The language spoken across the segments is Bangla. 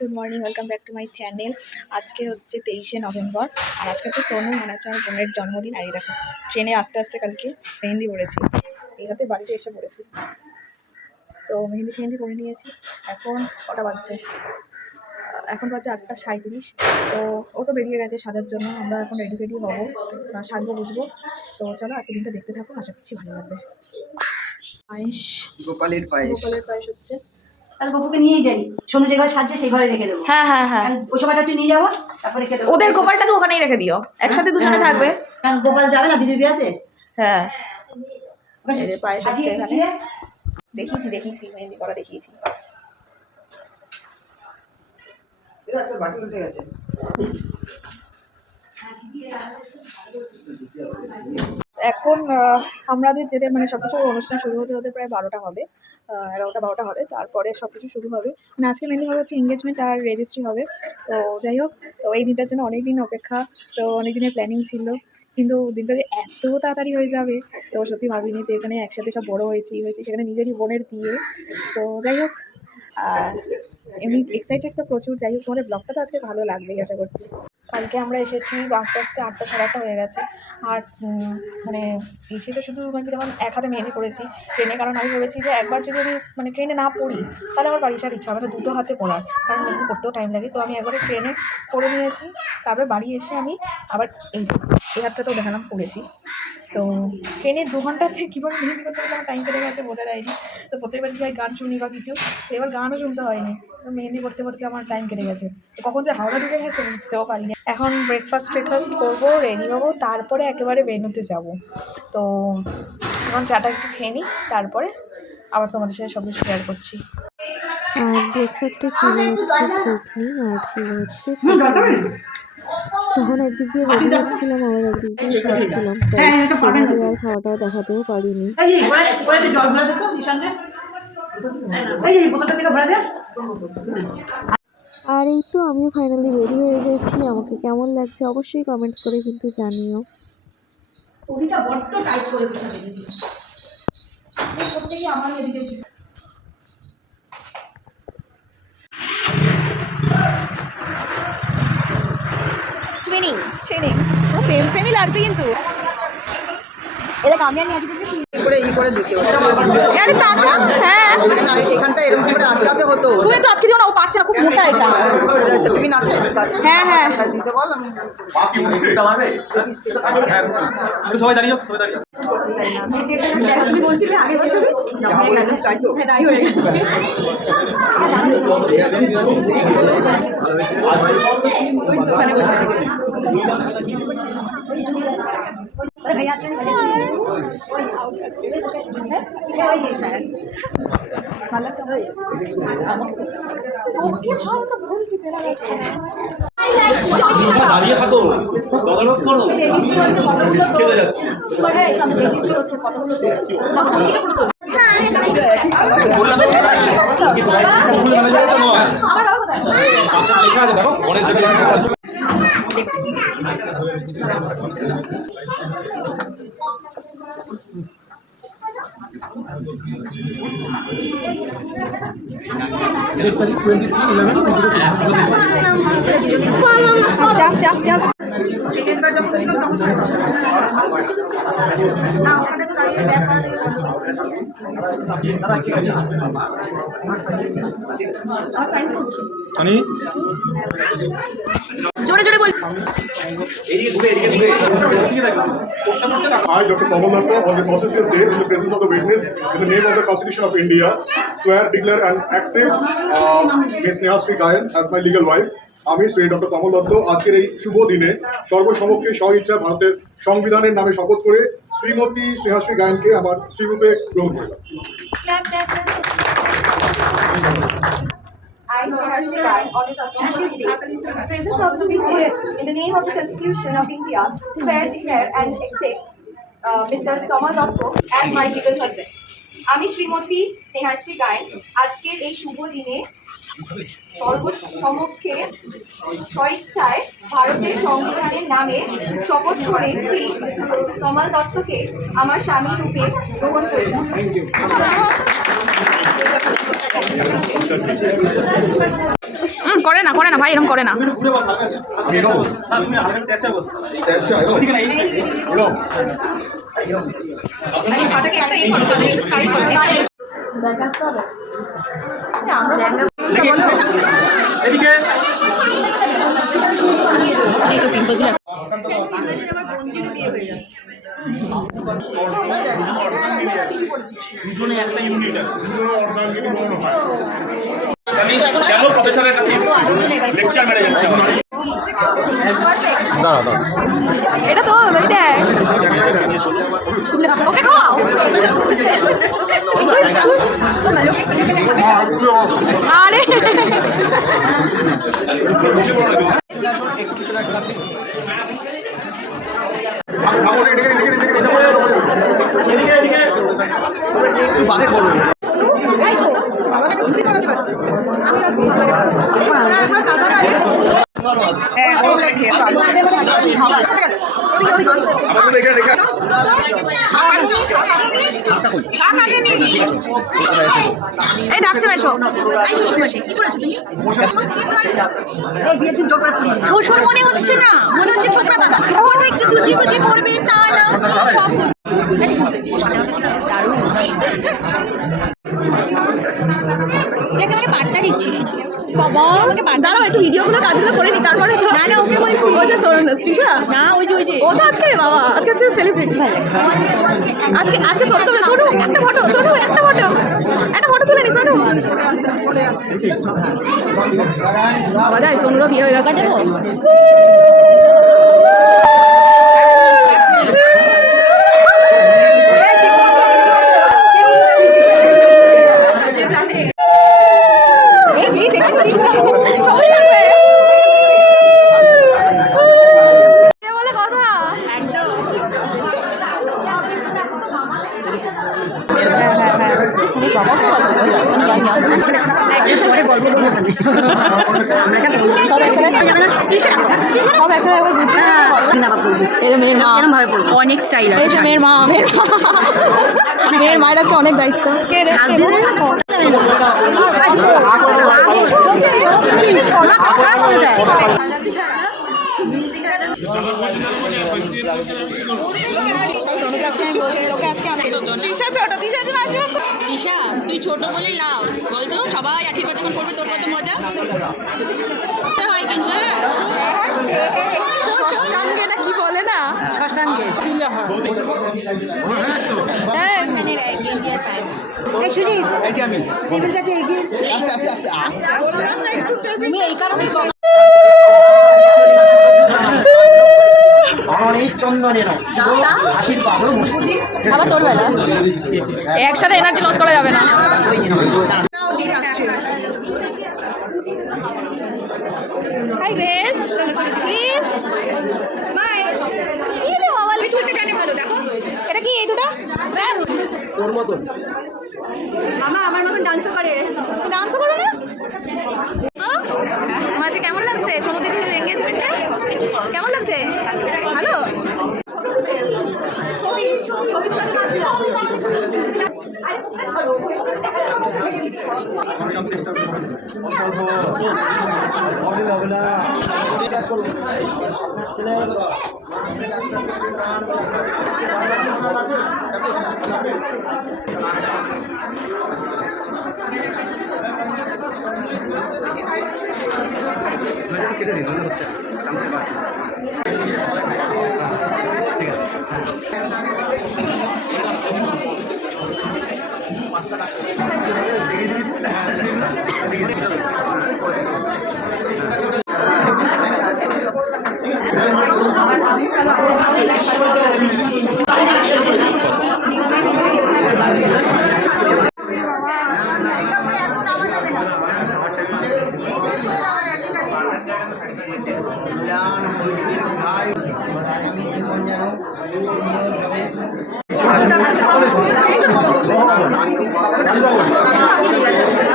Good morning, welcome back to my channel. আজকে হচ্ছে 23শে নভেম্বর, আর আজকে হচ্ছে সোনু, মনে হচ্ছে আমার বোনের জন্মদিন। আর এই দেখো ট্রেনে আস্তে আস্তে কালকে মেহেন্দি পড়েছি, এই হাতে বাড়িতে এসে পড়েছি। তো মেহেন্দি করে নিয়েছি। এখন কটা বাজছে? এখন বাজছে 8:37। তো ও তো বেরিয়ে গেছে সাজার জন্য, আমরা এখন রেডি হবো, সাজবো বুঝবো। তো চলো আজকে দিনটা দেখতে থাকো, আশা করছি ভালো লাগবে। পায়েস, গোপালের পায়েস হচ্ছে। তাহলে গপুকে নিয়ে যাই, সোনু যে ঘরে সাজছে সেই ঘরে রেখে দেবো। হ্যাঁ, ওই সময়টা তুই নিয়ে যাবো, তারপরে রেখে দেবো। ওদের গোপালটাকে ওখানেই রেখে দিও, একসাথে দুজনে থাকবে। কারণ গোপাল যাবে না দিদির বিয়াতে। হ্যাঁ, পায়েস হচ্ছে এখানে। দেখিয়েছি মেহেন্দি করা দেখিয়েছি। এখন আমাদের যেতে মানে সব কিছু অনুষ্ঠান শুরু হতে প্রায় 12টা হবে, 11টা-12টা হবে। তারপরে সব কিছু শুরু হবে, মানে আজকে মেনলি হবে হচ্ছে এঙ্গেজমেন্ট আর রেজিস্ট্রি হবে। তো যাই হোক, তো এই দিনটার জন্য অনেক দিন অপেক্ষা, তো অনেক দিনের প্ল্যানিং ছিল, কিন্তু দিনটা যে এত তাড়াতাড়ি হয়ে যাবে তো সত্যি ভাবিনি যে এখানে একসাথে সব বড়ো হয়েছি সেখানে নিজেরই বোনের বিয়ে। তো যাই হোক, এমনি এক্সাইটেড তো প্রচুর। যাই হোক, তোমাদের ব্লগটা তো আজকে ভালো লাগবেই আশা করছি। কালকে আমরা এসেছি আস্তে আস্তে 8টা সাড়ে 8টা হয়ে গেছে। আর মানে এসে তো শুধু মানে তখন এক হাতে মেহেন্দি পড়েছি ট্রেনে, কারণ আমি ভেবেছি যে একবার যদি আমি মানে ট্রেনে না পড়ি তাহলে আমার বাড়ি আসার ইচ্ছা হবে না দুটো হাতে পড়ার, কারণ মেহেন্দি পড়তেও টাইম লাগে। তো আমি একবারে ট্রেনে পড়ে নিয়েছি, তারপরে বাড়ি এসে আমি আবার এই হাতটা তো দেখালাম পড়েছি। তো ট্রেনে 2 ঘন্টাতে কীভাবে মেহেন্দি করতে গেলে আমার টাইম কেটে গেছে বোঝা যায়নি। তো প্রত্যেকবার যাই গান শুনি বা কিছু, এবার গানও শুনতে হয়নি, তো মেহেন্দি করতে আমার টাইম কেটে গেছে। তো কখন যে হাওড়া ঢুকে গেছে বুঝতেও পারিনি। এখন ব্রেকফাস্ট করবো, রেডি হবো, তারপরে একেবারে ভেন্যুতে যাব। তো এখন চাটা একটু খেয়ে নিই, তারপরে আবার তোমাদের সাথে সব কিছু শেয়ার করছি। আর ব্রেকফাস্টে ছিল হচ্ছে ঘুগনি, আর ছিল হচ্ছে তখন একদিক দিয়ে রেডি হচ্ছিলাম, আবার একদিক দিয়ে খাচ্ছিলাম, তাই সেভাবে আর খাওয়াটাও দেখাতেও পারিনি। আর এই তো আমিও ফাইনালি রেডি হয়ে গেছি। আমাকে কেমন লাগছে অবশ্যই কমেন্টস করে কিন্তু জানিও। ট্রেনিং সেমই লাগছে, কিন্তু করে দিতে হতো। আরে টাকা, হ্যাঁ এখানটা এরকম করে আটকাতে হতো। তুমি একটু আটকে দিও না, ও পারছে না, খুব মোটা এটা। সেফটিপিন আছে কাছে? হ্যাঁ দিতে বল, আমি সবাই দাঁড়িয়ে তুমি বলছিলে আগে বছর চাই তো। দাঁড়িয়ে থাকো, তদারক করো, খেতে যাচ্ছি। আস্তে আস্তে জোরে জোরে বল। I, Dr. Kamal Datta, on this auspicious day, in the presence of the witness, in the name of the Constitution of India, swear, declare, and accept Ms. Snehashree Gayan as my legal wife. আমি শ্রী ডক্টর কমল দত্ত আজকের এই শুভ দিনে সর্বসমক্ষে স্বইচ্ছা ভারতের সংবিধানের নামে শপথ করে শ্রীমতী স্নেহাশ্রী গায়নকে আমার শ্রীরূপে গ্রহণ করলাম। I, Snehashree Gayan, on this auspicious day, in the presence of the witness, in the name of the Constitution of India, swear, declare, and accept Mr. Kamal Datta as my legal husband. আমি শ্রীমতী স্নেহাশ্রী গায়ন আজকের এই শুভ দিনে সর্বসমক্ষে স্বইচ্ছায় ভারতের সংবিধানের নামে শপথ করে শ্রী কমল দত্তকে আমার স্বামী রূপে গ্রহণ করলাম। করে না ভাই, এরকম করে না। তুমি একটু ঘুরে বসো, হালকা আছে। আমি এরকম না, তুমি হালকা তেঁচা বসো। আচ্ছা এরকম ওইদিকে না, এরকম এদিকে দুজনে একটা ইউনিট আছে। আমি কেন প্রফেসরের কাছে লেকচার মেরে যাচ্ছি আমার। এটা তো ওই দেখ, ওকে খাওয়াও। আরে এদিকে এদিকে একটু বাদে করো। এই ডাকছে মেশো। শ্বশুর মনে হচ্ছে না, মনে হচ্ছে ছোকরা দাদা। ওটা একটু দুধি বুঝি পড়বে তা না সব আমাকে বার্তা দিচ্ছিস বাবা দাঁড়াও, একটু ভিডিওগুলো কাজগুলো করে নি, তারপরে না না ওকে বলছি ওই যে তৃষা, না ওই যে ও তো আজকে বাবা, আজকে হচ্ছে সেলিব্রিটি। আজকে ফটো তুলে, সোনু একটা ফটো, সোনু একটা ফটো তুলে নি সোনু। বাবা যায়, সোনুরও বিয়ে হয়ে যাচ্ছে। দেবো বলে কথা সব একটা মেয়ের মা অনেক স্টাইল এই যে মেয়ের মায়ের আজকে অনেক দায়িত্ব। কে রে? দিশা তুই ছোট বলেই লাভ বলতো, সবাই আশীর্বাদ যখন করবে তোর কত মজা হয় কিন্তু ষষ্ঠাঙ্গে না কি বলে না, ষষ্ঠাঙ্গে সুজিত টেবিলটাকে এগিয়ে তুমি এই কারণেই আবার তোর বেলা একসাথে এনার্জি লস করা যাবে না। Hi Grace, please bye. এই রে বাবা, তুলতে জানে ভালো। দেখো এটা কি, এই দুটো তোর মতো মামা আমার মতন ডান্সও করে। ডান্সও করে না? আজকে কেমন লাগছে সমুদ্রের এঙ্গেজমেন্টে? কেমন লাগছে? ভালো। কেটে দিন হচ্ছে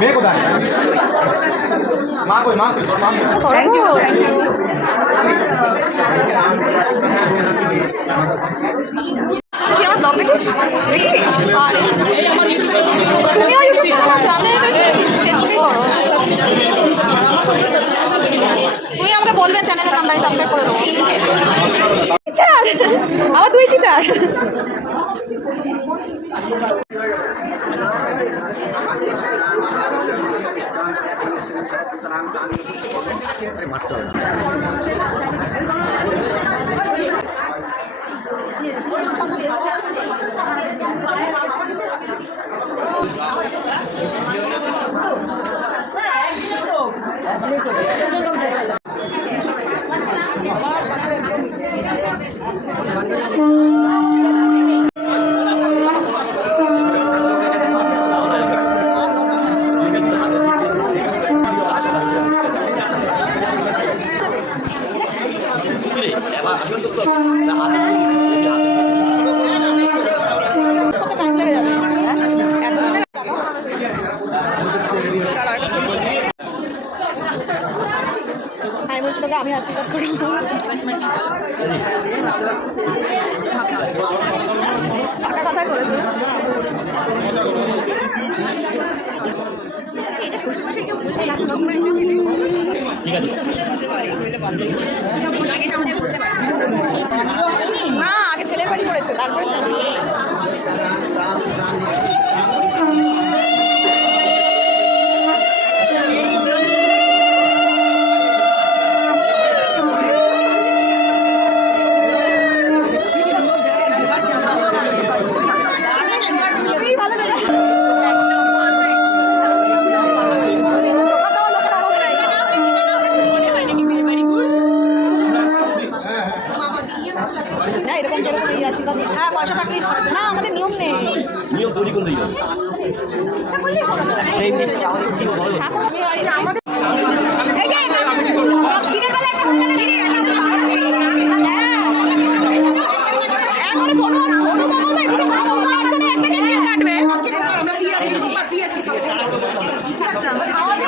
মেয়ে কোথায়? মা কই, মা কই, তোর মা কই? Thank you. কি আমার ব্লগ দেখিস? আরে তুমিও ইউটিউব চ্যানেল আছো, আমাদের ফেসবুকে করো। বলবেন চ্যানেলের নামটা আমি সাবস্ক্রাইব করে দেবো। টিচার আমার 2 টিচার। কত টাইম লেগে যাবে? এত দিনে আমি বলছি তোকে আমি আশীর্বাদ করি। টাকা কথাই করেছো। না আগে ছেলের বাড়ি করেছে তারপরে না এরকম যেরকম এই আশীর্বাদ হ্যাঁ পয়সা থাকলেই না আমাদের নিয়ম নেই। নিয়ম তৈরি করলেই হবে। ইচ্ছা করলেই হবে না। আমাদের এই যে দিনের বেলা একটা হোটেলে বেরিয়ে গেছে। এখন সোনু সোনু তো বলবে এদিকে বাবা চারজনে একটা কেক কাটবে। আমরা ফ্রি আছি সুপার ফ্রি আছি। আচ্ছা আমাদের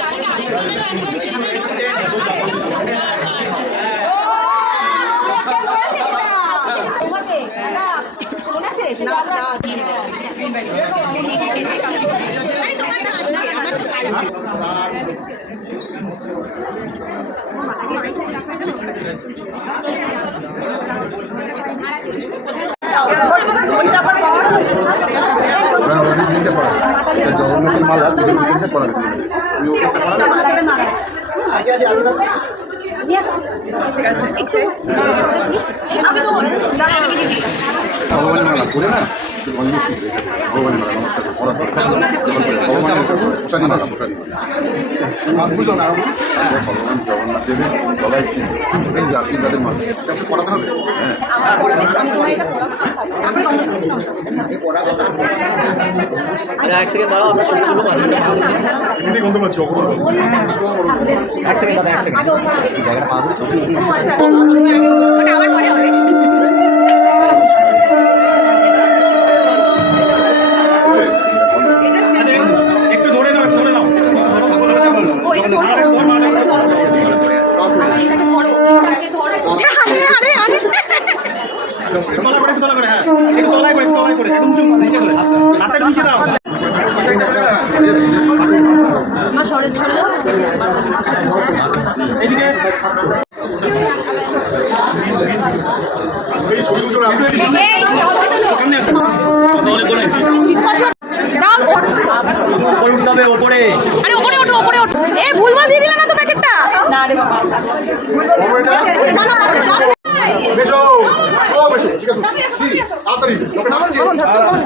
কালকে আরেকজনেরও অ্যানিভার্সারি জগন্নাথের মালা করাবে ভগবানের মালা করে না ভগবানের মালা নমস্কার প্রসাদী মালা প্রসাদী মালা বুঝলো না ভগবান জগন্নাথ দেবের সবাই এই যে আশীর্বাদের মালা এটা পড়াতে হবে এক সেকেন্ড দাঁড়াও, আমরা ছবি তুলবো, মাঝখানে পা ধরে। এমনি গন্ধ পাচ্ছি অপূর্ব এক সেকেন্ড দাদা, এক সেকেন্ড এই জায়গাটা পা ধরে ছবি তুলবো। ওটা আবার পরে হবে। একটু ধরে নাও, ধরে নাও। ও এটা ধরো। তলা করে, তলা করে, হ্যাঁ একটু তলায় করে, তলায় করে, একদম চুপ নিচে করে, হাতের নিচে দাও। এদিকে এই ছবি দুজন আপনি সামনে আসুন। বলে বলে ওপরে উঠতে হবে, ওপরে। আরে ওপরে ওঠো ওপরে ওঠো। এ ভুলভাল দিয়ে দিলা না তো প্যাকেটটা। না রে বাবা। জানো বেশো ও বেশো ঠিক আছে তাড়াতাড়ি লোকে নামছে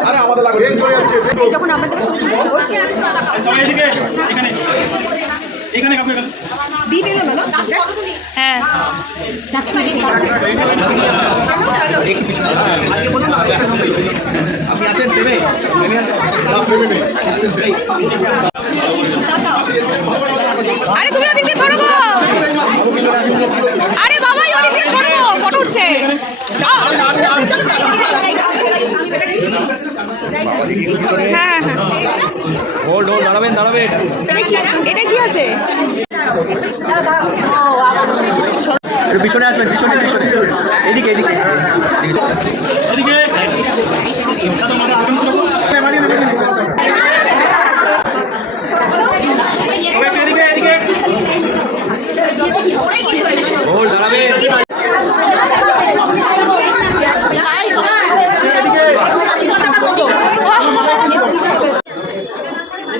আরে আমাদের লাগবে ট্রেন চলে যাচ্ছে যখন আমাদের সবাই এদিকে, এখানে এখানে কাপড় এখানে। দিয়ে দিল না দাস ফটো তুলিস হ্যাঁ আপনি আছেন দেবে? আরে তুমি ওদিকে ছড়ো গো আরে বাবা ওদিকে ছড়ো ফটো উঠছে হ্যাঁ হ্যাঁ হোল্ড হোল্ড, দাঁড়াবেন দাঁড়াবেন। এটা কি আছে একটু পিছনে আসবেন, পিছনে পিছনে, এদিকে এদিকে এদিকে দাদা মাথা আগুন করো। এদিকে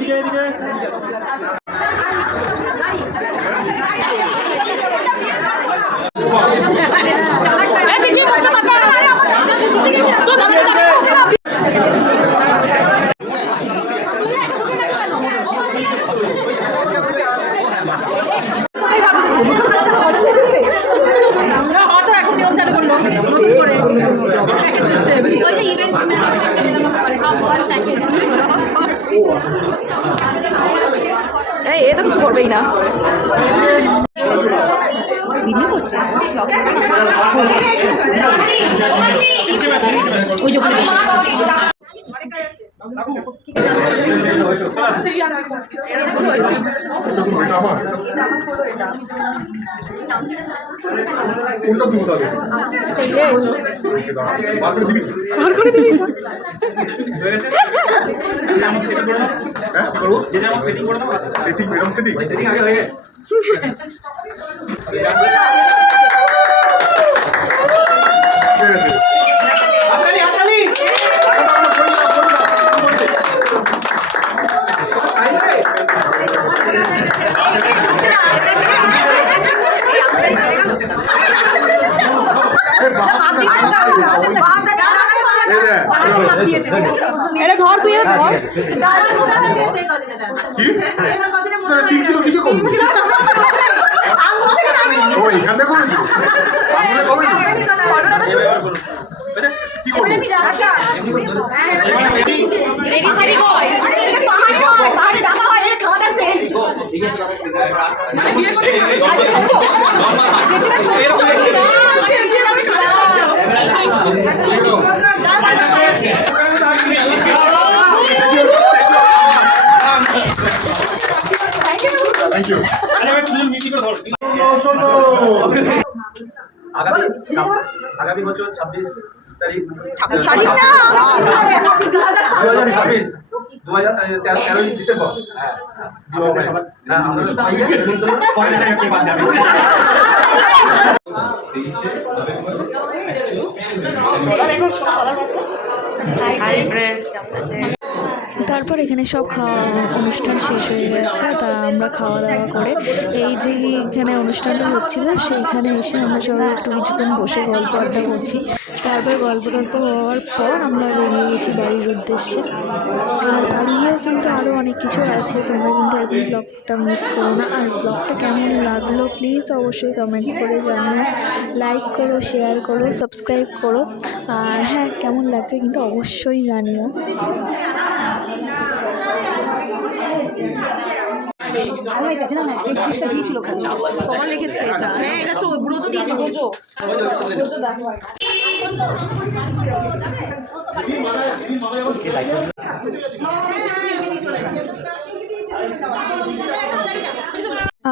এদিকে এদিকে এই এ তো কিছু করবেই না ভিডিও করছে ওই যে ওখানে কোনটা তুমি তাহলে বার করে দিবি হ্যাঁ কি করবো যে যেমন সেটিং করে দাও সেটিং এরকম সেটিং সেটিং আগে হয়ে গেছে ঠিক আছে হাততালি হাততালি এটা ধর তুই ধর কি 3 কিলো কিসে কম ও এখানে করেছি আমরা কবে কি করব আচ্ছা রেডি সারি কর আরে এটা পাহাড় হয় পাহাড়ে ডাকা হয় এটা খাওয়া যাচ্ছে মানে বিয়ে করতে থ্যাংক ইউ আরে ভাই তুমি মিটি করে ধর আগামী বছর 26 তারিখ 26 তারিখ না 2026 13 ডিসেম্বর হ্যাঁ আমরা সবাইকে নিমন্ত্রণ করে রাখতে বাদ যাবে 23 হাই ফ্রেন্ডস কেমন আছেন তারপর এখানে সব অনুষ্ঠান শেষ হয়ে গেছে তা আমরা খাওয়া দাওয়া করে এই যে এখানে অনুষ্ঠানটা হচ্ছিল সেইখানে এসে আমরা সবাই একটু কিছুক্ষণ বসে গল্প আড্ডা করছি তারপর গল্প হওয়ার পর আমরা বেরিয়ে গেছি বাড়ির উদ্দেশ্যে আর বাড়িও কিন্তু আরও অনেক কিছু আছে তোমরা কিন্তু একদম ব্লগটা মিস করো না আর ব্লগটা কেমন লাগলো প্লিজ অবশ্যই কমেন্টস করে জানিও লাইক করো শেয়ার করো সাবস্ক্রাইব করো আর হ্যাঁ কেমন লাগছে কিন্তু অবশ্যই জানিও কমল লিখেছে এটা হ্যাঁ এটা তো ব্রোজো দিয়েছে ব্রোজো দেখো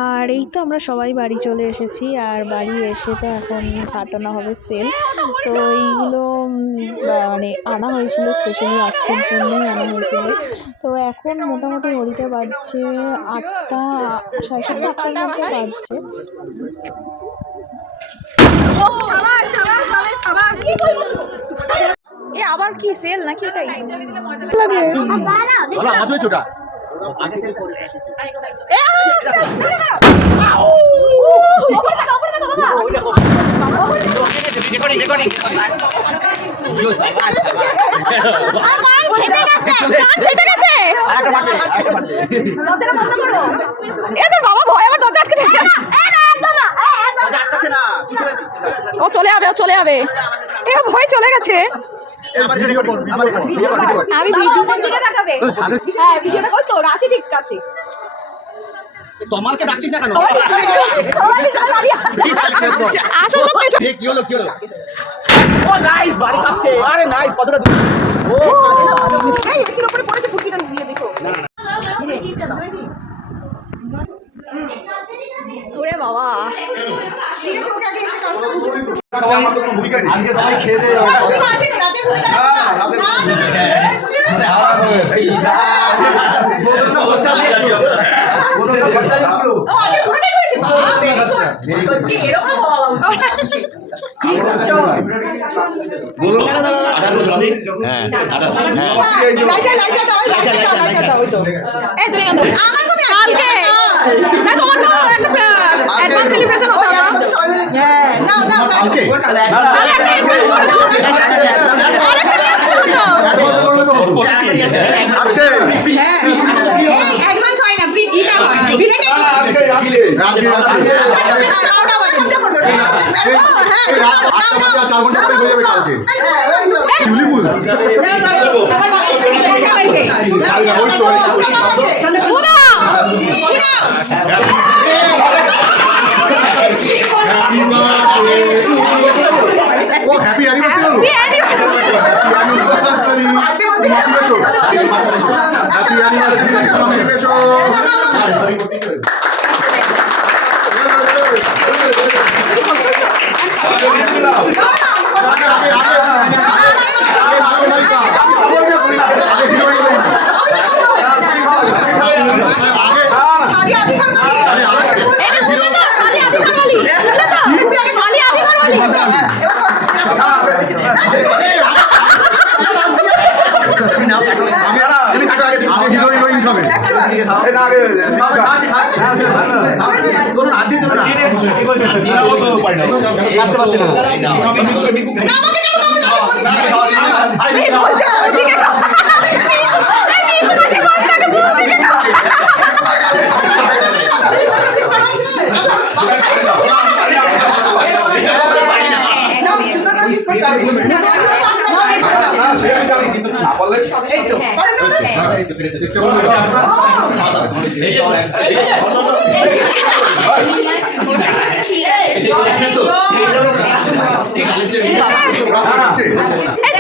আর এই তো আমরা সবাই বাড়ি চলে এসেছি আর বাড়ি এসে তো এখন কাটানো হবে সেল তো এইগুলো মানে আনা হয়েছিল স্পেশালি আজকের জন্যই আনা হয়েছিল তো এখন মোটামুটি ঘড়িতে বাজছে 8টা 7:30 8টার মধ্যে বাজছে এ আবার কি সেল নাকি এটাই লাগে বলো আমাদের ছোটা আগে সেল করে রেকর্ডিং রেকর্ডিং বাবা ভয় আমার দরজা আটকে ও চলে যাবে এ ভয় চলে গেছে আমি ভিডিওর দিকে তাকাবে হ্যাঁ ভিডিওটা কর তো রাশি ঠিক আছে তোমাকে ডাকছিস না কেন আসলে কি হলো ও নাইস বাড়ি কাঁপছে আরে নাইস কতটা দূর ও এই এসির উপরে পড়েছে ফুটকিটা নিয়ে দেখো ওরে বাবা ঠিক আছে ওকে আগে এসে কাজটা বুঝিয়ে দিতে সবাই আজকে সবাই খেয়ে দে আছে না রাতে ঘুরে না বলো এই তুমি কালকে না তোমার তো অ্যাডভান্স সেলিব্রেশন হতে হবে কালকে তাহলে একটা advance করে দাও। আরেকটা dance করে দাও। আজকে এই অ্যাডভান্স হয় না ইটা হয় বিলেটে আজকে এই রাত 8টা বাজে আর 4 ঘন্টা পরে হয়ে যাবে কালকে বিউটিফুল ওই তো হ্যাপি বার্থডে ও happy anniversary happy anniversary happy anniversary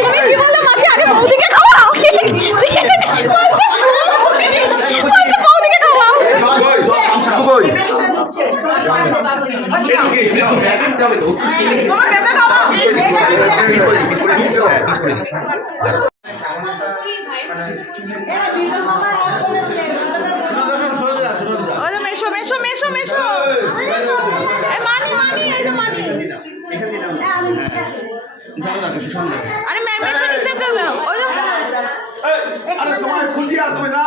তুমি কি বললে মাকে আগে বৌদিকে খাওয়াও বৌদিকে খাওয়াও মেশো মেশো মেশো মেশো মানি মানি এই তো মানি আরে মেশো নিচে চলো ওই আরে তোমার খুঁজি আর তুমি না